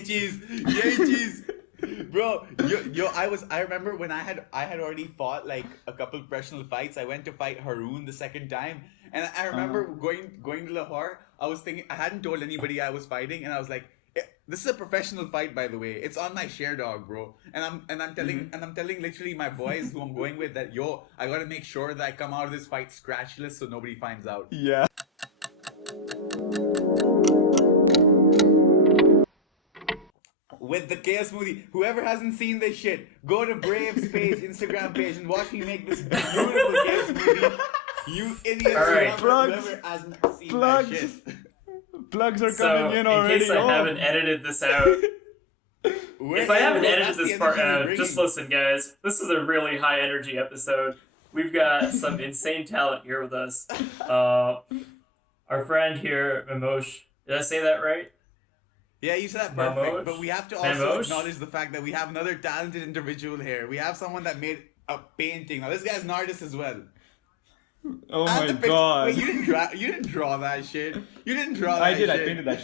cheese. Yay, cheese. Bro, I remember when I had already fought like a couple professional fights. I went to fight Haroon the second time, and I remember going to Lahore. I was thinking I hadn't told anybody I was fighting, and I was like, this is a professional fight, by the way. It's on my share dog, bro. And I'm telling literally my boys who I'm going with that I gotta make sure that I come out of this fight scratchless so nobody finds out. Yeah. With the chaos smoothie. Whoever hasn't seen this shit, go to Brave's page, Instagram page, and watch me make this beautiful chaos smoothie. You idiots! All right. Whoever hasn't seen that shit. Plugs are coming in already. In case I haven't edited this out, if I haven't edited this part out, just listen, guys. This is a really high energy episode. We've got some insane talent here with us. Our friend here, Mimosh. Did I say that right? Yeah, you said that perfect. Mimosh? But we have to also acknowledge the fact that we have another talented individual here. We have someone that made a painting. Now this guy's an artist as well. Oh my god! Wait, you didn't draw that shit. You didn't draw that shit. I painted that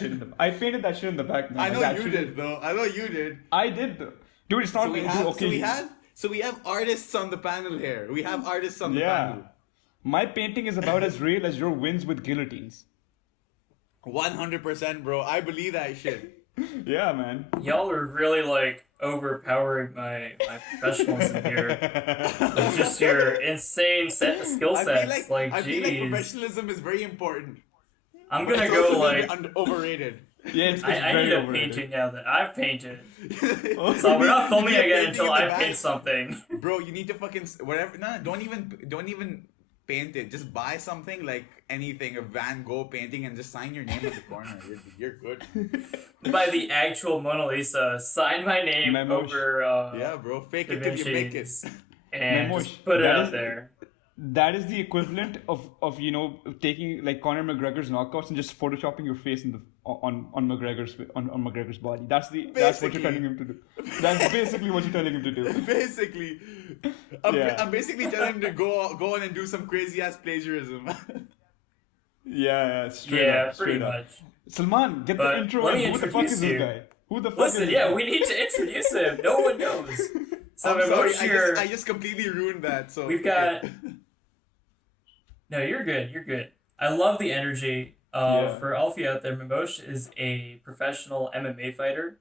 shit in the back. Man. I know you did though. I know you did. I did though. Dude, it's not So we have artists on the panel here. We have artists on the panel. My painting is about as real as your wins with guillotines. 100%, bro. I believe that shit. Yeah, man. Y'all are really like overpowering my professionalism here. It's just your insane skill sets. I feel like professionalism is very important. I'm gonna go like overrated. Yeah, it's I need a overrated. painting now that I've painted. So we're not filming again until I paint something. Bro, you need to fucking whatever. No, don't even paint it. Just buy something like anything, a Van Gogh painting, and just sign your name at the corner. You're good. By the actual Mona Lisa, sign my name over. Yeah, bro. Fake it till you make it. And just put it out there. That is the equivalent of taking like Conor McGregor's knockouts and just photoshopping your face in the on McGregor's body. That's what you're telling him to do. That's basically what you're telling him to do. Basically, I'm basically telling him to go on and do some crazy ass plagiarism. Straight up. Pretty much. Salman, get the intro. Who the fuck is this guy? Who the fuck is this guy? We need to introduce him. No one knows. So I'm sorry, I just completely ruined that. So we've got. No, you're good. You're good. I love the energy. For all of you out there, Mimosh is a professional MMA fighter.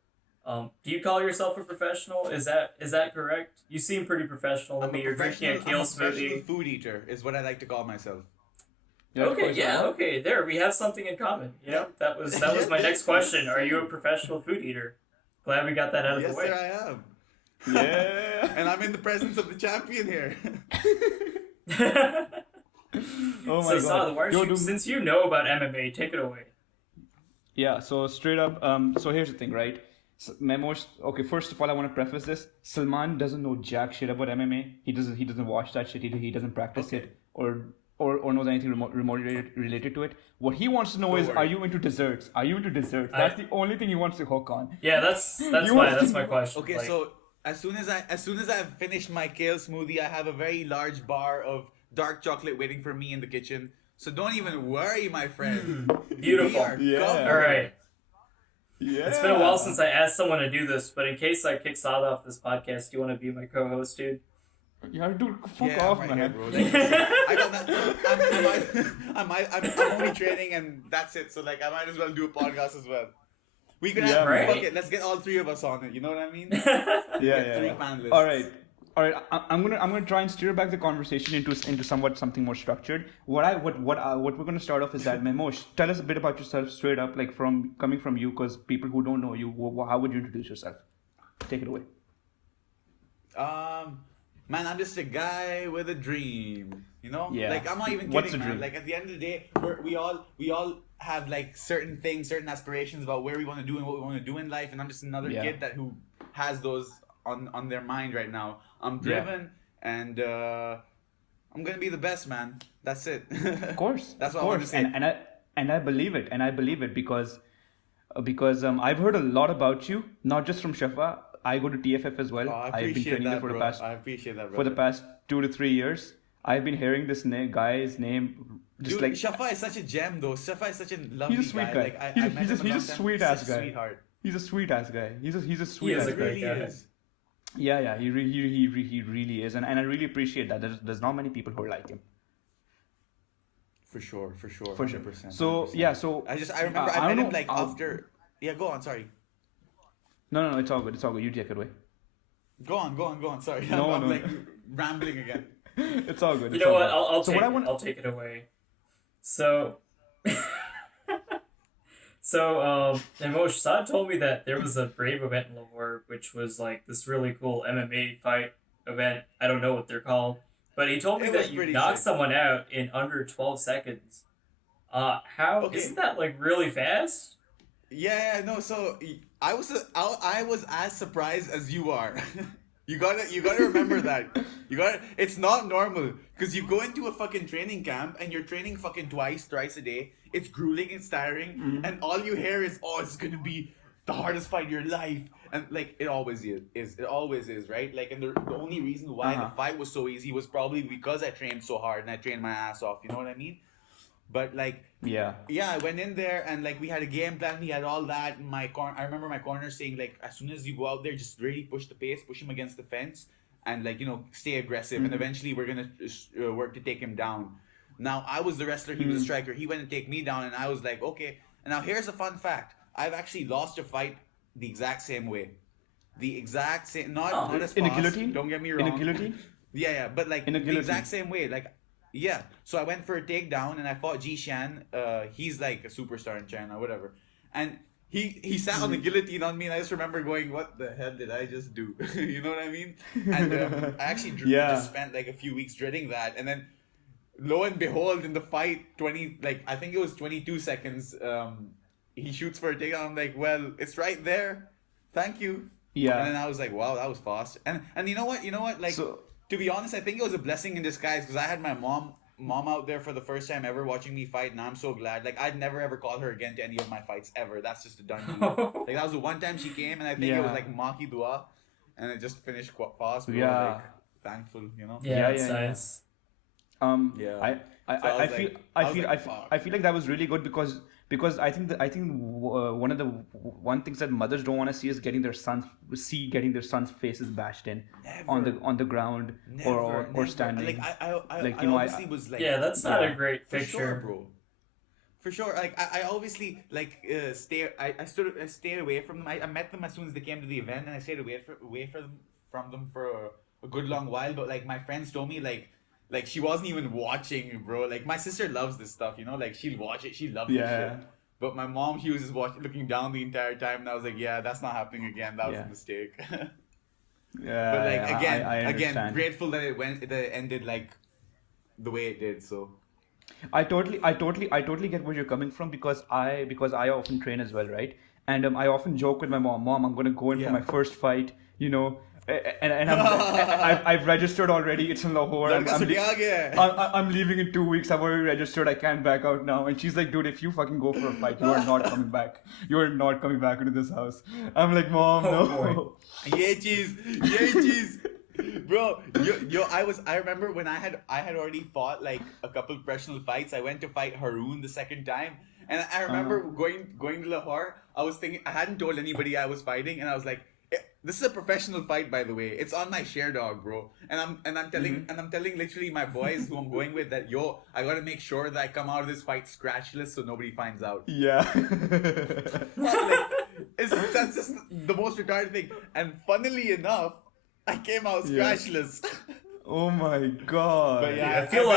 Do you call yourself a professional? Is that correct? You seem pretty professional to me. You're drinking a kale smoothie. Professional food eater is what I like to call myself. Okay. There, we have something in common. Yeah, that was my next question. Are you a professional food eater? Glad we got that out of the way. Yes, sir, I am. Yeah. And I'm in the presence of the champion here. Oh my god. Since you know about MMA, take it away. Yeah, so straight up, so here's the thing, right? Memos. Okay, first of all, I want to preface this. Salman doesn't know jack shit about MMA. He doesn't watch that shit. He doesn't practice it or knows anything remotely related to it. What he wants to know is, are you into desserts? Are you into desserts? That's the only thing he wants to hook on. Yeah, that's my question. Okay, so as soon as I've finished my kale smoothie, I have a very large bar of dark chocolate waiting for me in the kitchen. So don't even worry, my friend. Beautiful. All right. Yeah. It's been a while since I asked someone to do this, but in case I kick Saad off this podcast, do you want to be my co-host, dude? Yeah, dude, fuck off, man. Here, bro. I got that. I'm only training and that's it. So like, I might as well do a podcast as well. We could have fuck it. Let's get all three of us on it. You know what I mean? Three panelists. All right. I'm gonna try and steer back the conversation into something more structured. What we're gonna start off is that Mimosh, tell us a bit about yourself straight up, like coming from you, because people who don't know you, how would you introduce yourself? Take it away. Man, I'm just a guy with a dream. You know? Yeah. Like I'm not even kidding, What's the man. dream? Like at the end of the day, we all have like certain things, certain aspirations about where we want to do and what we want to do in life, and I'm just another kid who has those on their mind right now. I'm driven and I'm gonna be the best, man. That's it. Of course. That's what I want to say. And I believe it because I've heard a lot about you, not just from Shafa. I go to TFF as well. I I've been training there for the past. I appreciate that, bro. For the past 2 to 3 years, I've been hearing this guy's name. Just Dude, like Shafa is such a gem, though. Shafa is such a lovely he's a sweet guy. Like, He's a sweet ass guy. Sweetheart. He's a sweet ass guy. He's a He sweet is ass a He guy. great really guy. is. Yeah, he really is, and I really appreciate that. There's not many people who are like him. For sure, For sure. 100%, So 100%. yeah, so I remember I I met don't him know. like after. Yeah, go on. Sorry. No, it's all good. It's all good. You take it away. Go on. Sorry, No, I'm no, like rambling again. it's all good. You It's know all what? good. I'll So take what I it. want. I'll take it away. So, so Emosh Saad told me that there was a Brave event in Lahore, which was like this really cool MMA fight event. I don't know what they're called, but he told me It was that you pretty knocked sick. someone out in under 12 seconds. How Okay. isn't that like really fast? Yeah, no. So I was as surprised as you are. You gotta remember that. It's not normal because you go into a fucking training camp and you're training fucking thrice a day. It's grueling, it's tiring, and all you hear is, "Oh, it's gonna be the hardest fight of your life," and like it always is. It always is, right? Like, and the only reason why the fight was so easy was probably because I trained so hard and I trained my ass off. You know what I mean? But like, Yeah. yeah, I went in there and like we had a game plan. We had all that. I remember my corner saying like, as soon as you go out there, just really push the pace, push him against the fence, and like stay aggressive. And eventually we're gonna work to take him down. Now I was the wrestler, he was the striker. He went to take me down, and I was like, okay. And now here's a fun fact: I've actually lost a fight the exact same way, the exact same. Not as fast. In a guillotine? Don't get me In wrong. a guillotine? Yeah, but like In a the guillotine. exact same way. Like, yeah. So I went for a takedown and I fought Ji Shan. He's like a superstar in China, whatever. And he sat on the guillotine on me, and I just remember going, "What the hell did I just do?" You know what I mean? And I actually just spent like a few weeks dreading that, and then lo and behold, in the fight, I think it was 22 seconds. He shoots for a takedown. I'm like, well, it's right there. Thank you. Yeah. And then I was like, wow, that was fast. And you know what? Like, So- to be honest, I think it was a blessing in disguise because I had my mom out there for the first time ever watching me fight, and I'm so glad. Like, I'd never ever call her again to any of my fights ever. That's just a done deal. Like, that was the one time she came, and I think it was Yeah. like Maki Dua, and it just finished quite fast. We were Yeah. like thankful, you know. Yeah, Yeah, it's yeah, yeah. nice. Yeah. I So I was feel like- I was like, I fuck. feel like that was really good because I think one of the one things that mothers don't want to see is getting their sons faces bashed in on the ground or Never. standing. Like I Like, I obviously was like, Yeah, that's not Yeah. a great for picture. sure, bro. For sure, like I obviously like I stayed away from them. I met them as soon as they came to the event, and I stayed away from them for a good long while. But like my friends told me like she wasn't even watching, bro. Like my sister loves this stuff, you know. Like she'll watch it, she loves this Yeah. shit. But my mom, she was just looking down the entire time, and I was like, yeah, that's not happening again. That was Yeah. a mistake. Yeah, But like yeah, again, I understand. grateful that it ended like the way it did. So I totally get where you're coming from because I often train as well, right? And I often joke with my mom, I'm gonna go in Yeah. for my first fight, you know, and I've registered already. It's in Lahore. Ladka se aa gaya hai. I'm leaving in 2 weeks. I've already registered. I can't back out now. And she's like, dude, if you fucking go for a fight, you are not coming back. You are not coming back into this house. I'm like, mom, Oh, no. boy. Yay cheese, bro. I remember when I had already fought like a couple professional fights. I went to fight Haroon the second time, and I remember going to Lahore. I was thinking, I hadn't told anybody I was fighting, and I was like, this is a professional fight, by the way. It's on my share dog, bro. And I'm telling literally my boys who I'm going with that, yo, I gotta make sure that I come out of this fight scratchless so nobody finds out. Yeah. That's just the most retarded thing. And funnily enough, I came out Yeah. scratchless. Oh my god. But yeah, I feel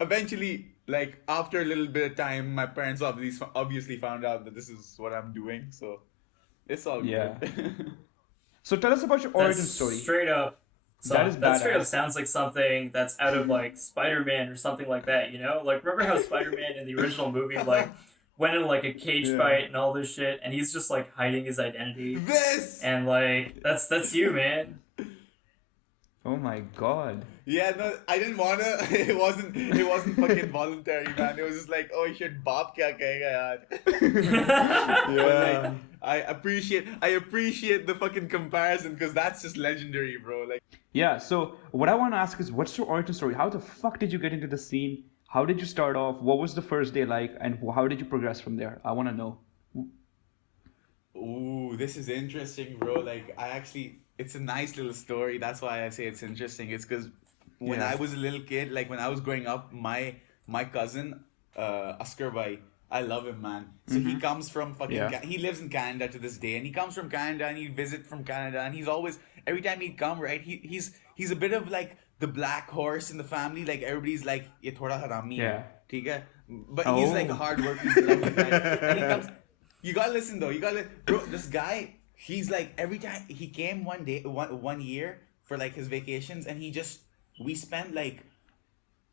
eventually, like after a little bit of time, my parents obviously found out that this is what I'm doing. So it's all Yeah. good. So tell us about your origin That's story. straight up. That is that straight up badass. sounds like something that's out of like Spider-Man or something like that. You know, like remember how Spider-Man in the original movie like went in like a cage Yeah. fight and all this shit, and he's just like hiding his identity, This. and like that's you, man. Oh my god. Yeah, no, I didn't wanna. It wasn't fucking voluntary, man. It was just like, oh shit, Bob kya kahega yaar. But, like, I appreciate the fucking comparison because that's just legendary, bro. Like, Yeah, so what I want to ask is, what's your origin story? How the fuck did you get into the scene? How did you start off? What was the first day like? And how did you progress from there? I want to know. Ooh, this is interesting, bro. Like, it's a nice little story. That's why I say it's interesting. It's because when Yeah. I was a little kid, like when I was growing up, my cousin, Askar Bhai, I love him, man. So he comes from Yeah. he lives in Canada to this day, and he comes from Canada, and he visit from Canada, and he's always every time he'd come, right? He's a bit of like the black horse in the family. Like everybody's like, ye thoda harami hai, Yeah. theek hai? But he's like a Oh. hard worker. He's a lovely guy, and he comes. You gotta listen though. Bro. This guy, he's like every time he came one year for like his vacations, and we spent like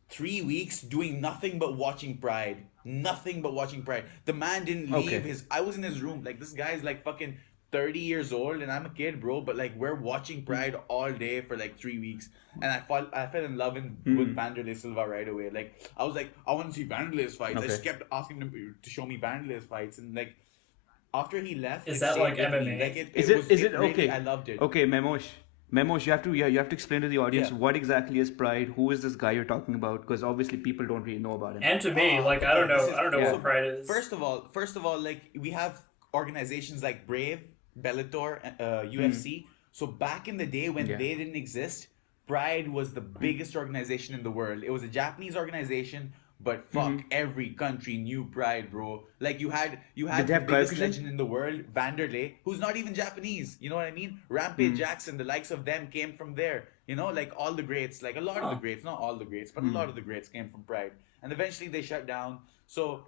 3 weeks doing nothing but watching Pride. Nothing but watching Pride. The man didn't leave Okay. his. I was in his room. Like this guy's like fucking 30 years old, and I'm a kid, bro. But like we're watching Pride all day for like 3 weeks, and I fell in love with Vanderlei Silva right away. Like I was like, I want to see Vanderlei's fights. I Okay. just kept asking him to show me Vanderlei's fights, and like after he left, Is it that stayed like with me. MMA? Like Is was it really, okay? I loved it. Okay, Memosh, you have to explain to the audience Yeah. what exactly is Pride. Who is this guy you're talking about? Because obviously people don't really know about him. And to me, like I don't know what Pride is. First of all, like we have organizations like Brave, Bellator, UFC. So back in the day when Yeah. they didn't exist, Pride was the biggest organization in the world. It was a Japanese organization, but fuck, every country knew Pride, bro. Like you had Did they the have biggest clarification? legend in the world, Vanderlei, who's not even Japanese. You know what I mean? Rampage Jackson, the likes of them came from there. You know, like all the greats, like a lot of the greats, not all the greats, but a lot of the greats came from Pride. And eventually they shut down. So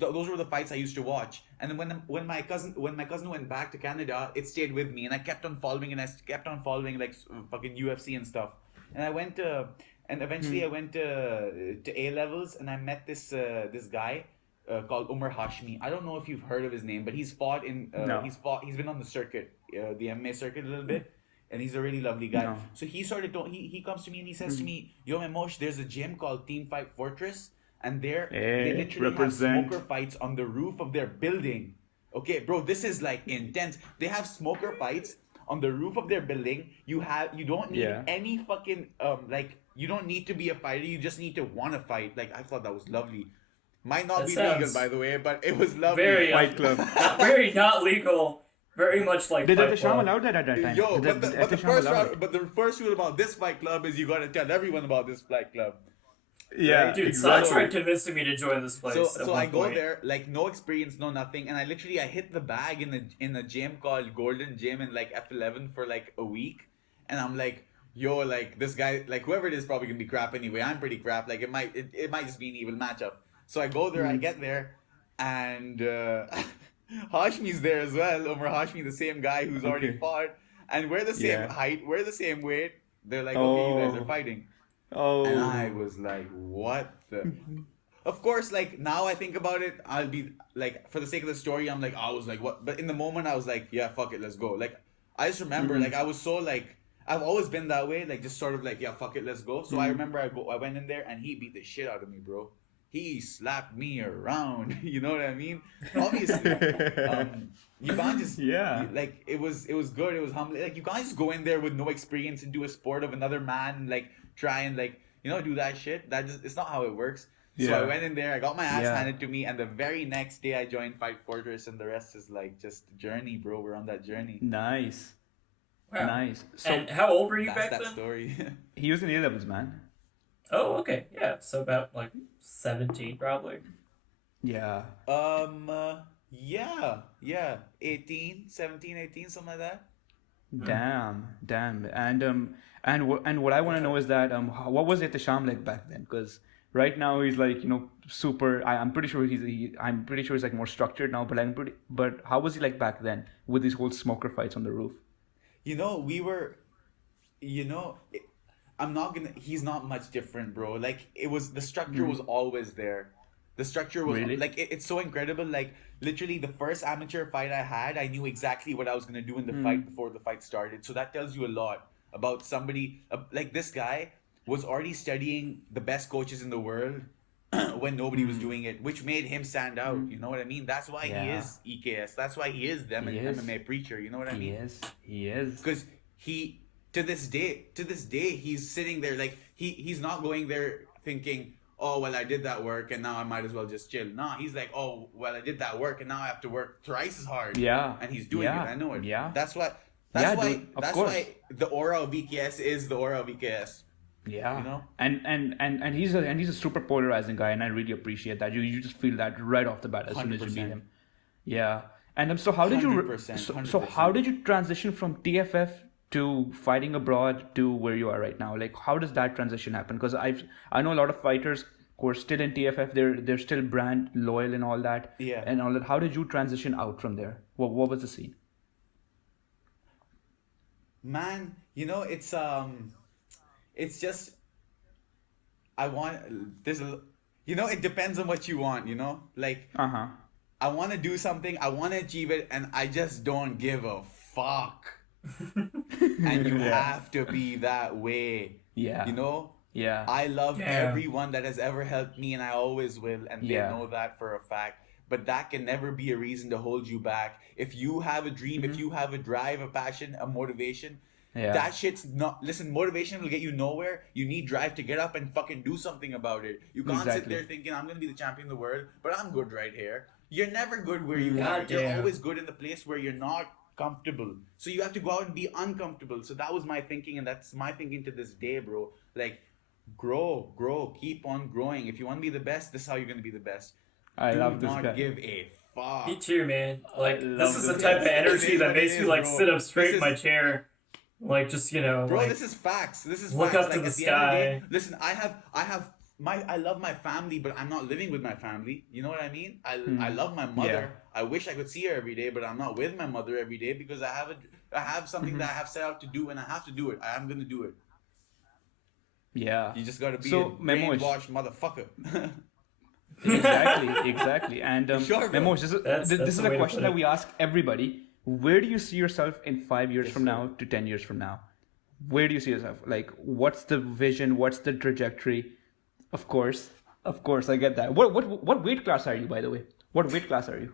those were the fights I used to watch. And then when my cousin went back to Canada, it stayed with me, and I kept on following like fucking UFC and stuff. And I went to and eventually I went to A levels, and I met this guy called Umar Hashmi. I don't know if you've heard of his name, but he's fought in No. he's been on the circuit, the MMA circuit a little bit. And he's a really lovely guy. No. So he comes to me and he says to me, "Yo, Memosh, there's a gym called Team Fight Fortress, and they Hey, literally represent. have smoker fights on the roof of their building." Okay, bro, this is like intense. They have smoker fights on the roof of their building. You don't need Yeah. any fucking like you don't need to be a fighter. You just need to want to fight. Like I thought that was lovely. Might not That be legal, sounds by the way, but it was lovely. very Fight Club. very not legal. Very much like Did Fight the Sham Club. allow that at that time? Yo, Did but the Sham first allow round, it? but the first rule about this fight club is you gotta tell everyone about this fight club. Yeah, Dude, exactly. Saad tried convincing me to join this place. So at so one I go point. there like no experience, no nothing, and I hit the bag in a gym called Golden Gym in like F11 for like a week, and I'm like, yo, like this guy, like whoever it is, probably gonna be crap anyway. I'm pretty crap. Like it might just be an even matchup. So I go there, I get there, and Hashmi's there as well. Umar Hashmi, the same guy who's already Okay. fought, and we're the same Yeah. height, we're the same weight. They're like, okay, you guys are Oh. fighting. Oh. And I was like, what the? Of course, like now I think about it, I'll be like, for the sake of the story, I'm like, I was like, what? But in the moment, I was like, yeah, fuck it, let's go. Like, I just remember, like, I was so like, I've always been that way, like, just sort of like, yeah, fuck it, let's go. So I remember I went in there and he beat the shit out of me, bro. He slapped me around. You know what I mean? Obviously, you can't just Yeah. like it was good. It was humbling. Like you can't just go in there with no experience and do a sport of another man and like try and like do that shit. That just it's not how it works. So Yeah. I went in there. I got my ass Yeah. handed to me, and the very next day I joined Fight Fortress, and the rest is like just journey, bro. We're on that journey. Nice. Wow. Nice. So And how old were you That's back that then? story. he was in A levels, man. Oh, okay. Yeah. So about like 17 probably. Yeah. Yeah, 18, 17, 18, something like that. Damn. And what I want to know is that what was it the Sham like back then? Because right now he's like super. I'm pretty sure I'm pretty sure he's like more structured now. But how was he like back then with these whole smoker fights on the roof? We were, I'm not gonna. He's not much different, bro. Like it was, the structure was always there. The structure was Really? like it's so incredible. Like literally, the first amateur fight I had, I knew exactly what I was gonna do in the fight before the fight started. So that tells you a lot about somebody. Like this guy was already studying the best coaches in the world when nobody was doing it, which made him stand out. You know what I mean? That's why he Yeah. is EKS. That's why he is the He is. MMA preacher. You know what I mean? He is. Because to this day he's sitting there like he's not going there thinking, oh well, I did that work and now I might as well just chill. Nah, he's like, oh well, I did that work and now I have to work thrice as hard. Yeah. And he's doing it. I know it. Yeah. That's why. Yeah, That's why. dude, of That's course. why the aura of VKS is the aura of VKS. Yeah. You know? And he's a super polarizing guy, and I really appreciate that. You just feel that right off the bat as soon as you meet 100%. him. Yeah. And so how did you 100%, so how did you transition from TFF to fighting abroad to where you are right now? Like, how does that transition happen? Because I know a lot of fighters who are still in TFF. They're still brand loyal and all that. Yeah. And all that. How did you transition out from there? What was the scene? Man, it's just I want there's a it depends on what you want, like I want to do something, I want to achieve it, and I just don't give a fuck. And you have to be that way. Yeah. Yeah. I love everyone that has ever helped me, and I always will, and they know that for a fact. But that can never be a reason to hold you back. If you have a dream, if you have a drive, a passion, a motivation, that shit's not... Listen, motivation will get you nowhere. You need drive to get up and fucking do something about it. You can't sit there thinking, I'm going to be the champion of the world, but I'm good right here. You're never good where you are. You're always good in the place where you're not comfortable. So you have to go out and be uncomfortable. So that was my thinking, and that's my thinking to this day, bro. Like, grow, keep on growing. If you want to be the best, this is how you're going to be the best. I love this guy. Do not give a fuck. Me too, man. Like, this is the type of energy that makes me, like, sit up straight in my chair. Like, just, Bro, like, this is facts. This is look facts. up to like, the at the sky. end of the day, listen, I love my family, but I'm not living with my family. You know what I mean? I love my mother. I wish I could see her every day, but I'm not with my mother every day because I have something that I have set out to do, and I have to do it. I am gonna do it. Yeah. You just gotta be So, a Memosh. brainwashed motherfucker. Exactly. And Sure, bro. Memosh, this is the a way to question put that it. we ask everybody. Where do you see yourself in 5 years from now to 10 years from now? Where do you see yourself? Like, what's the vision? What's the trajectory? Of course, I get that. What weight class are you, by the way? What weight class are you?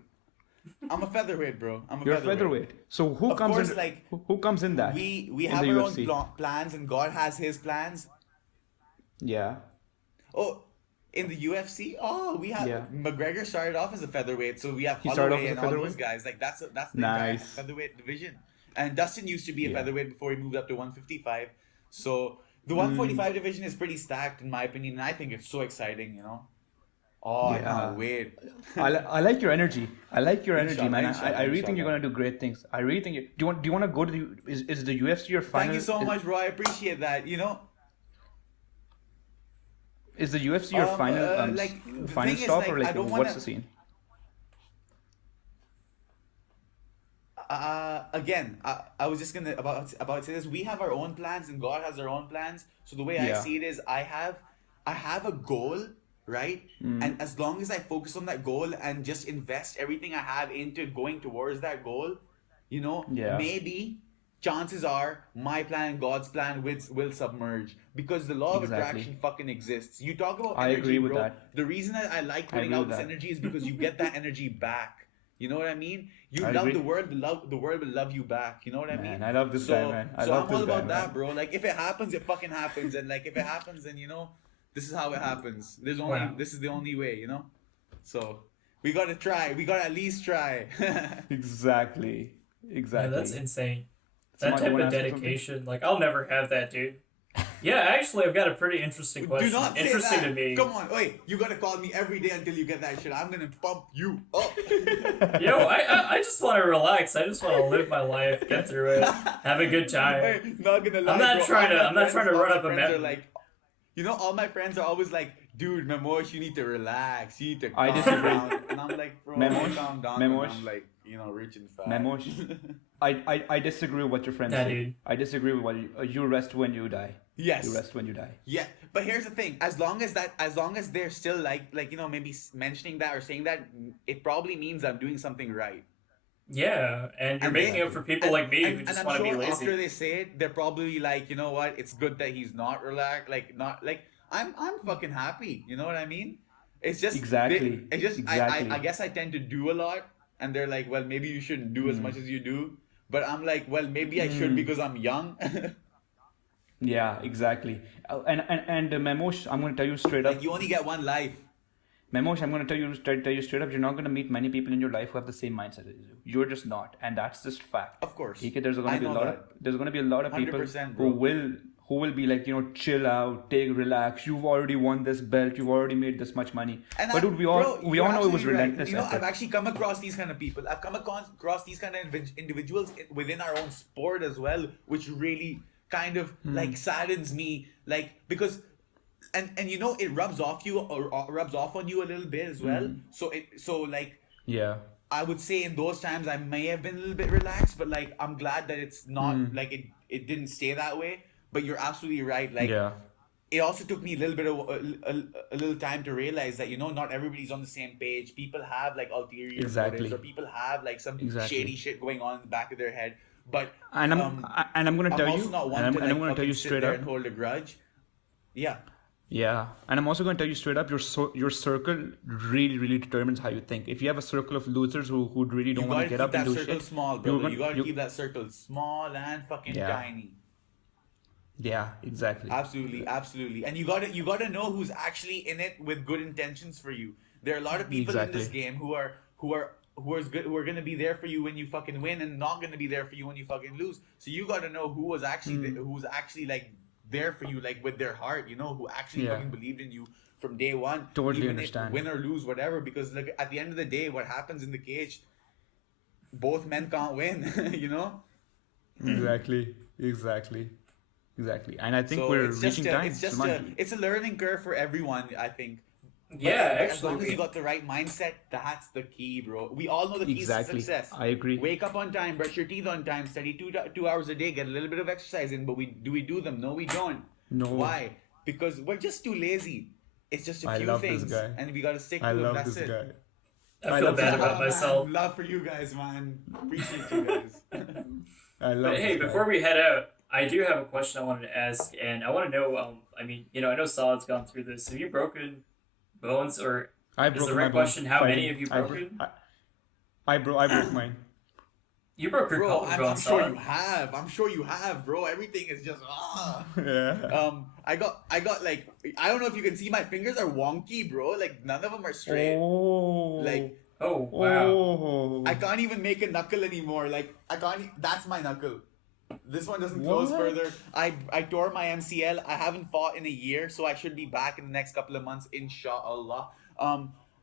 I'm a featherweight, bro. You're a featherweight. So who Of comes course, in? like, who comes in that? We in have the our UFC? own plans, and God has His plans. Yeah. Oh, in the UFC, we have McGregor started off as a featherweight, so we have Holloway and all those guys. Like that's the entire featherweight division. And Dustin used to be a featherweight before he moved up to 155. So the 145 division is pretty stacked in my opinion, and I think it's so exciting. I can't wait. I like your energy. I like your energy, Inshallah, man. inshallah, I really think you're inshallah. gonna do great things. I really think. Do you want to go to the? Is the UFC your final? Thank you so much, bro. I appreciate that. Is the UFC your final the final thing is, stop, or like, I like don't what's wanna- the scene? Again, I was just gonna about say this. We have our own plans, and God has our own plans. So the way I see it is, I have a goal, right? And as long as I focus on that goal and just invest everything I have into going towards that goal, maybe chances are my plan and God's plan will submerge, because the law of attraction fucking exists. You talk about energy, I agree with bro. that. The reason that I like putting agree out with this that. energy is because you get that energy back. You know what I mean? You I love agree. the world, the world will love you back. You know what I mean? Man, I love this guy, man. I so love I'm this all guy, about man. that, bro. Like, if it happens, it fucking happens, and like if it happens, then this is how it happens. This is the only way, So we gotta try. We gotta at least try. Exactly. Yeah, that's insane. That Someone type wanna of ask you something? dedication, like, I'll never have that, dude. Yeah, actually, I've got a pretty interesting question. Do not say Interesting that. to me. Come on, wait. You gotta call me every day until you get that shit. I'm gonna pump you up. I just want to relax. I just want to live my life, get through it, have a good time. Hey, not gonna lie, I'm not bro. trying to- All my I'm not trying to friends- run all up my a friends mountain. are like, all my friends are always like, dude, Memosh, you need to relax. You need to I calm disagree. down. And I'm like, bro, Memosh, calm down. Memosh. And I'm like, rich and fat. Memosh. I disagree with what your friends Yeah, say. dude. I disagree with what you rest when you die. Yes. You rest when you die. Yeah, but here's the thing: as long as they're still maybe mentioning that or saying that, it probably means I'm doing something right. Yeah, and you're making up for people like me who just I'm want to sure be after lazy. they say it, they're probably like, you know what? It's good that he's not relaxed. Like, not like I'm fucking happy. You know what I mean? It's just Exactly. Exactly. I guess I tend to do a lot, and they're like, well, maybe you shouldn't do as much as you do. But I'm like, well, maybe I should because I'm young. Yeah, exactly. And Memosh, I'm gonna tell you straight up. Like you only get one life. Memosh, I'm gonna tell you straight up. You're not gonna meet many people in your life who have the same mindset as you. You're just not, and that's just fact. Of course. Okay, there's gonna I be a know lot that. of there's gonna be a lot of people 100%, who bro. will be like, chill out, relax. You've already won this belt. You've already made this much money. And But dude, we all bro, we you're all know it was absolutely right. relentless You know, I've effort. actually come across these kind of people. I've come across these kind of individuals within our own sport as well, which really kind of like saddens me, like because. And you know, it rubs off you or rubs off on you a little bit as well. So like Yeah, I would say in those times I may have been a little bit relaxed, but like I'm glad that it's not like it didn't stay that way. But you're absolutely right. Like yeah, it also took me a little bit of a little time to realize that not everybody's on the same page. People have like ulterior Exactly. motives, or people have like some Exactly. shady shit going on in the back of their head. But and I'm gonna I'm tell also you, not one and to I'm like gonna tell fucking you sit straight there up. and hold a grudge. Yeah. Yeah, and I'm also going to tell you straight up, your circle really, really determines how you think. If you have a circle of losers who really don't You want gotta to get keep up that and do circle shit, small, you're brother. gonna- You gotta you- keep that circle small and fucking Yeah. tiny. yeah, exactly. Absolutely. And you gotta know who's actually in it with good intentions for you. There are a lot of people in this Exactly. game who are gonna be there for you when you fucking win, and not gonna be there for you when you fucking lose. So you gotta know who was actually who's actually like there for you, like with their heart. Who actually Yeah. fucking believed in you from day one. Totally even understand. If win or lose, whatever. Because like at the end of the day, what happens in the cage, both men can't win. Exactly. And I think So we're it's just reaching time. it's a learning curve for everyone, I think. But Yeah, as long as actually. you got the right mindset, that's the key, bro. We all know the keys Exactly. to success. I agree. Wake up on time, brush your teeth on time, study 2 hours a day, get a little bit of exercise in. But we do them? No, we don't. No. Why? Because we're just too lazy. It's just a I few love this things, guy. and we gotta stick to I them. love That's this it. guy. I feel love bad this about Man, myself. love for you guys, man. Appreciate you guys. I love But hey, this guy. before we head out, I do have a question I wanted to ask, and I want to know. I know Salad's gone through this. Have you broken bones, or I is broke the my right bone question? How fighting. many have you broken? I broke mine. You broke your Bro, I'm collarbone, sure Salad. you have. I'm sure you have, bro. Everything is just Yeah. I got like, I don't know if you can see, my fingers are wonky, bro. Like none of them are straight. Oh. Like Oh wow! Oh. I can't even make a knuckle anymore. Like I can't. That's my knuckle. This one doesn't close What? further. I tore my MCL. I haven't fought in a year, so I should be back in the next couple of months, inshallah.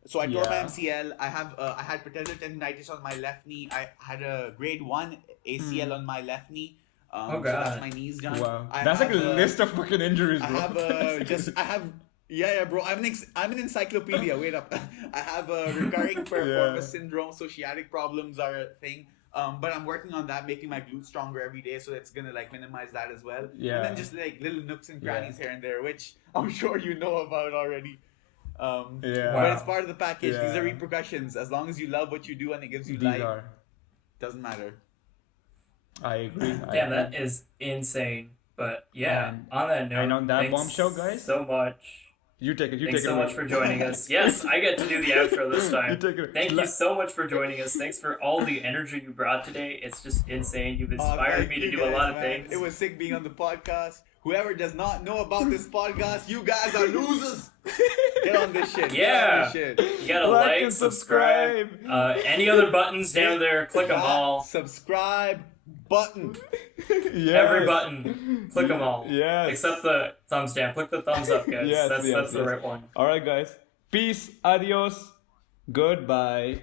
So I tore my Yeah. MCL. I had patellar tendinitis on my left knee. I had a grade 1 ACL on my left knee. Oh, So God. that's my knees done. Wow. I That's like a have, list of fucking injuries, I bro. have yeah, bro. I'm an encyclopedia. Wait up. I have a recurring performance syndrome. So sciatic problems are a thing. But I'm working on that, making my glutes stronger every day. So it's gonna like minimize that as well. Yeah. And then just like little nooks and crannies here and there, which I'm sure you know about already. Yeah. But Wow. it's part of the package. These are Yeah. repercussions. As long as you love what you do and it gives you These life, are. doesn't matter. I agree. Damn, that is insane. But yeah, And- on that note, and on that thanks bombshell, guys, so much. You take it. You Thanks take so it. much for joining us. Yes, I get to do the outro this time. You take it. Thank you so much for joining us. Thanks for all the energy you brought today. It's just insane. You've inspired Thank me to you do a guys, lot of man. things. It was sick being on the podcast. Whoever does not know about this podcast, you guys are losers. Get on this shit. Yeah. Get on this shit. You gotta Like like, and subscribe. Any other buttons down there, click them That all. Subscribe button. Yes. Every button, click them all. Yes. Except the thumbs down. Click the thumbs up, guys. Yes, that's yes, the yes. right one. All right, guys. Peace. Adios. Goodbye.